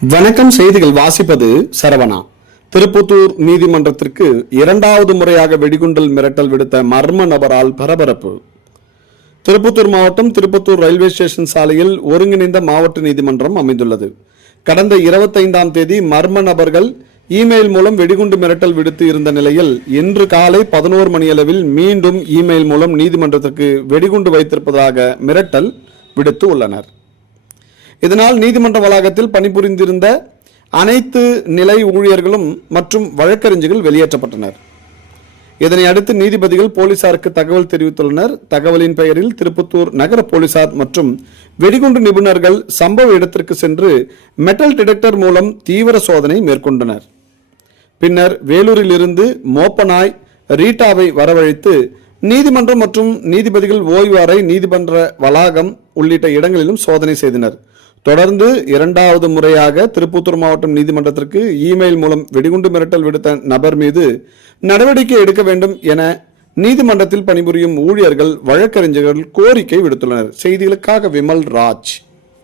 வணக்கம். செய்திகள் வாசிப்பது சரவணா. திருப்பத்தூர் நீதிமன்றத்திற்கு இரண்டாவது முறையாக வெடிகுண்டல் மிரட்டல் விடுத்த மர்ம நபரால் பரபரப்பு. திருப்பத்தூர் மாவட்டம் திருப்பத்தூர் ரயில்வே ஸ்டேஷன் சாலையில் ஒருங்கிணைந்த மாவட்ட நீதிமன்றம் அமைந்துள்ளது. கடந்த 25ஆம் தேதி மர்ம நபர்கள் இமெயில் மூலம் வெடிகுண்டு மிரட்டல் விடுத்து இருந்த நிலையில் இன்று காலை 11 மணியளவில் மீண்டும் இமெயில் மூலம் நீதிமன்றத்திற்கு வெடிகுண்டு வைத்திருப்பதாக மிரட்டல் விடுத்து உள்ளனர். இதனால் நீதிமன்ற வளாகத்தில் பணிபுரிந்திருந்த அனைத்து நிலை ஊழியர்களும் மற்றும் வழக்கறிஞர்கள் வெளியேற்றப்பட்டனர். இதனை அடுத்து நீதிபதிகள் போலீசாருக்கு தகவல் தெரிவித்துள்ளனர். தகவலின் பெயரில் திருப்பத்தூர் நகர போலீசார் மற்றும் வெடிகுண்டு நிபுணர்கள் சம்பவ இடத்திற்கு சென்று மெட்டல் டிடெக்டர் மூலம் தீவிர சோதனை மேற்கொண்டனர். பின்னர் வேலூரில் இருந்து மோப்பனாய் ரீட்டாவை வரவழைத்து நீதிமன்றம் மற்றும் நீதிபதிகள் ஓய்வு அறை, நீதிமன்ற வளாகம் உள்ளிட்ட இடங்களிலும் சோதனை செய்தனர். தொடர்ந்து இரண்டாவது முறையாக திருப்பத்தூர் மாவட்டம் நீதிமன்றத்திற்கு இமெயில் மூலம் வெடிகுண்டு மிரட்டல் விடுத்த நபர் மீது நடவடிக்கை எடுக்க வேண்டும் என நீதிமன்றத்தில் பணிபுரியும் ஊழியர்கள், வழக்கறிஞர்கள் கோரிக்கை விடுத்துள்ளனர். செய்திகளுக்காக விமல் ராஜ்.